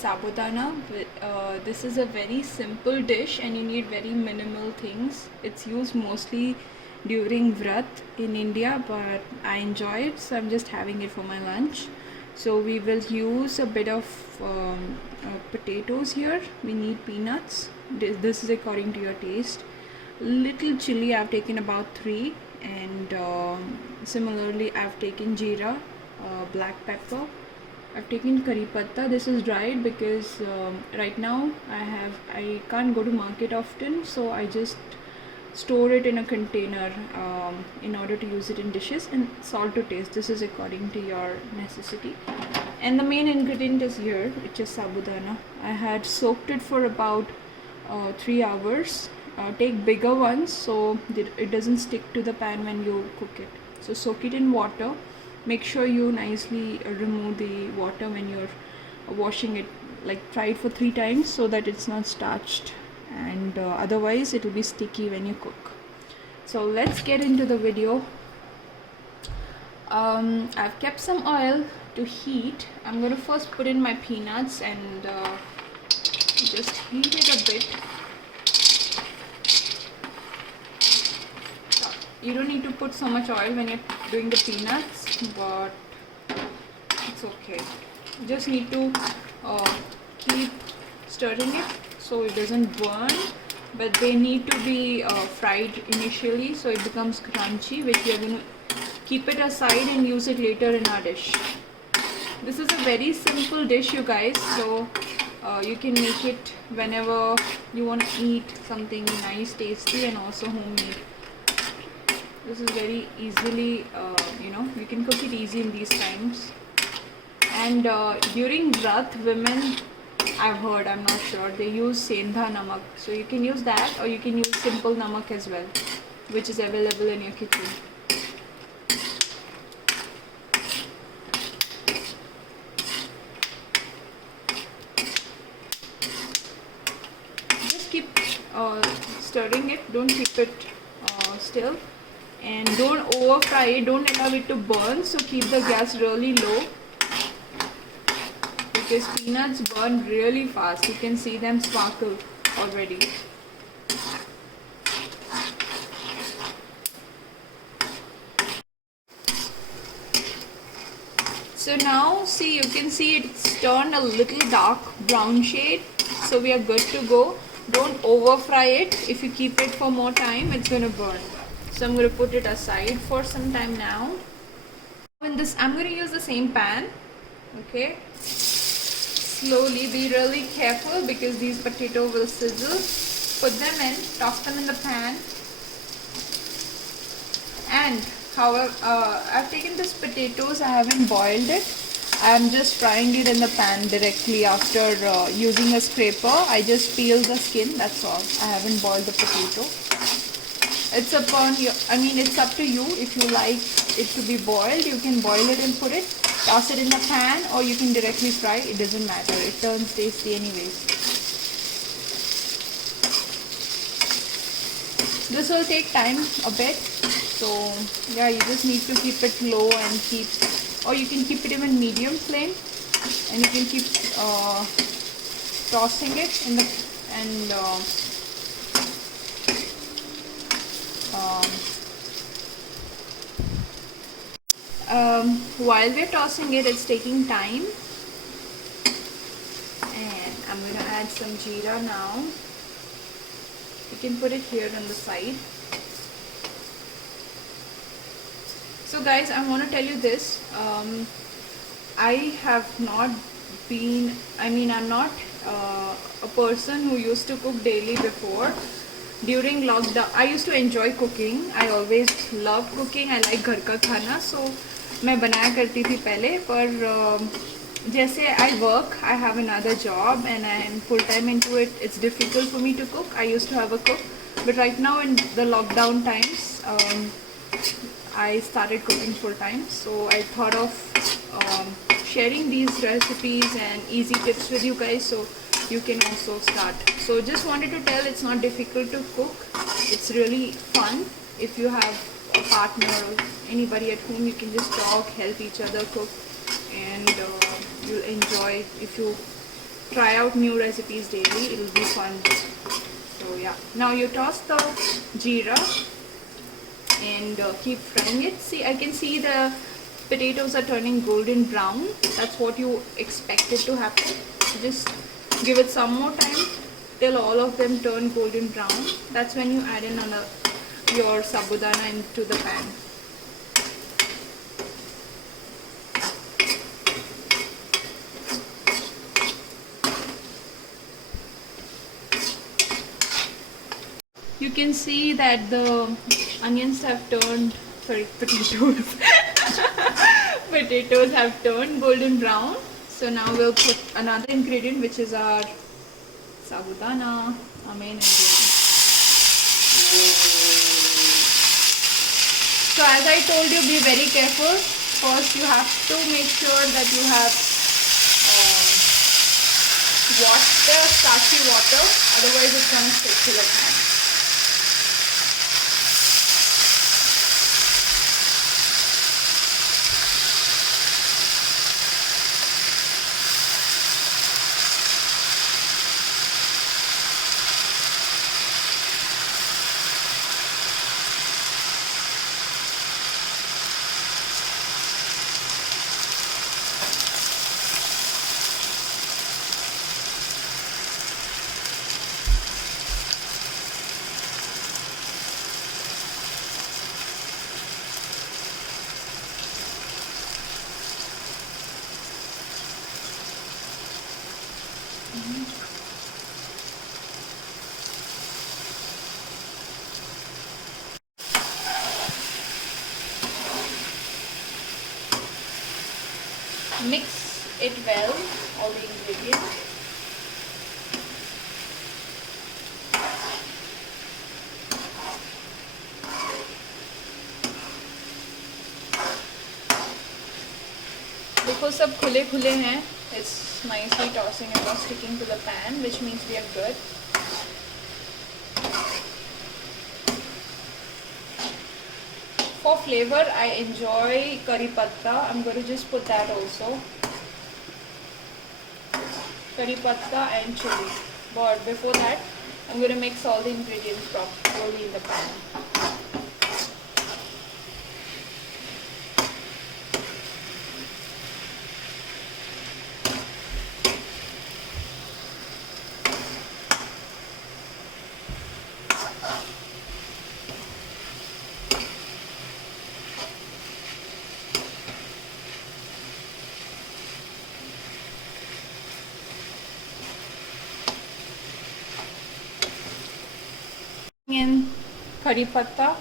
sabudana. This is a very simple dish and you need very minimal things. It's used mostly during vrat in India, but I enjoy it, so I'm just having it for my lunch. So we will use a bit of potatoes here. We need peanuts. This is according to your taste. Little chili, I've taken about 3, and similarly I've taken jeera, black pepper. I've taken curry patta. This is dried because right now I can't go to market often, so I just store it in a container in order to use it in dishes. And salt to taste. This is according to your necessity. And the main ingredient is here, which is sabudana. I had soaked it for about 3 hours. Take bigger ones so it doesn't stick to the pan when you cook it. So soak it in water. Make sure you nicely remove the water when you're washing it. Like try it for 3 times so that it's not starched, and otherwise it will be sticky when you cook. So let's get into the video. I've kept some oil to heat. I'm going to first put in my peanuts and just heat it a bit. You don't need to put so much oil when you're doing the peanuts, but it's okay. You just need to keep stirring it so it doesn't burn, but they need to be fried initially so it becomes crunchy, which we are going to keep it aside and use it later in our dish. This is a very simple dish, you guys, so you can make it whenever you want to eat something nice, tasty, and also homemade. This is very easily, you can cook it easy in these times. And during Vrat, women, I've heard, I'm not sure, they use sendha namak. So you can use that, or you can use simple namak as well, which is available in your kitchen. Just keep stirring it, don't keep it still. And don't over fry it, don't allow it to burn, so keep the gas really low because peanuts burn really fast. You can see them sparkle already. So now see, you can see it's turned a little dark brown shade, so we are good to go. Don't over fry it. If you keep it for more time, it's going to burn. So I'm going to put it aside for some time now. In this, I'm going to use the same pan. Okay. Slowly, be really careful because these potatoes will sizzle. Put them in, toss them in the pan. And however, I've taken this potatoes, I haven't boiled it. I'm just frying it in the pan directly after using a scraper. I just peel the skin, that's all. I haven't boiled the potato. It's upon you, it's up to you. If you like it to be boiled, you can boil it and put it, toss it in the pan, or you can directly fry. It doesn't matter, it turns tasty anyways. This will take time a bit, so yeah, you just need to keep it low and keep, or you can keep it even medium flame, and you can keep tossing it in the, and while we're tossing it, it's taking time. And I'm going to add some jeera now. You can put it here on the side. So guys, I want to tell you this. I have not been, I'm not a person who used to cook daily before. During lockdown, I used to enjoy cooking. I always loved cooking. I like घर का खाना. So मैं बनाया करती थी पहले, पर जैसे I work, I have another job and I am full time into it. It's difficult for me to cook. I used to have a cook, but right now in the lockdown times, I started cooking full time. So I thought of sharing these recipes and easy tips with you guys, so you can also start. So just wanted to tell, it's not difficult to cook. It's really fun. If you have a partner or anybody at home, you can just talk, help each other cook, and you'll enjoy. If you try out new recipes daily. It'll be fun. So yeah, now you toss the jeera and keep frying it. See, I can see the potatoes are turning golden brown. That's what you expect it to happen. So just give it some more time till all of them turn golden brown. That's when you add in your sabudana into the pan. You can see that the onions have turned, sorry, potatoes. Potatoes have turned golden brown. So now we'll put another ingredient, which is our sabudana, our main ingredient. So as I told you, be very careful. First you have to make sure that you have washed the starchy water, otherwise it's going to stick to the pan. Mix it well, all the ingredients. देखो सब खुले खुले हैं. It's nicely tossing and not sticking to the pan, which means we are good. For flavor, I enjoy curry patta. I'm going to just put that also. Curry patta and chili. But before that, I'm going to mix all the ingredients properly in the pan. In curry patta.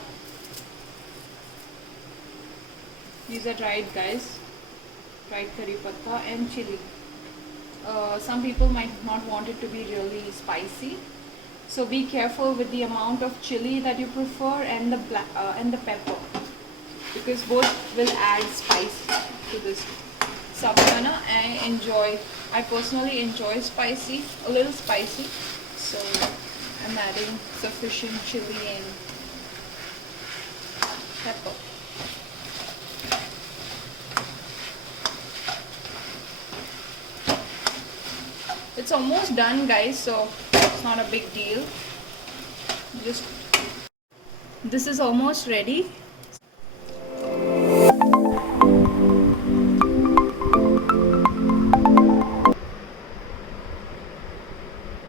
These are dried, guys. Dried curry patta and chili. Some people might not want it to be really spicy, so be careful with the amount of chili that you prefer and the pepper, because both will add spice to this sabudana. I personally enjoy spicy, a little spicy, so I'm adding sufficient chili and pepper. It's almost done, guys, so it's not a big deal. This is almost ready.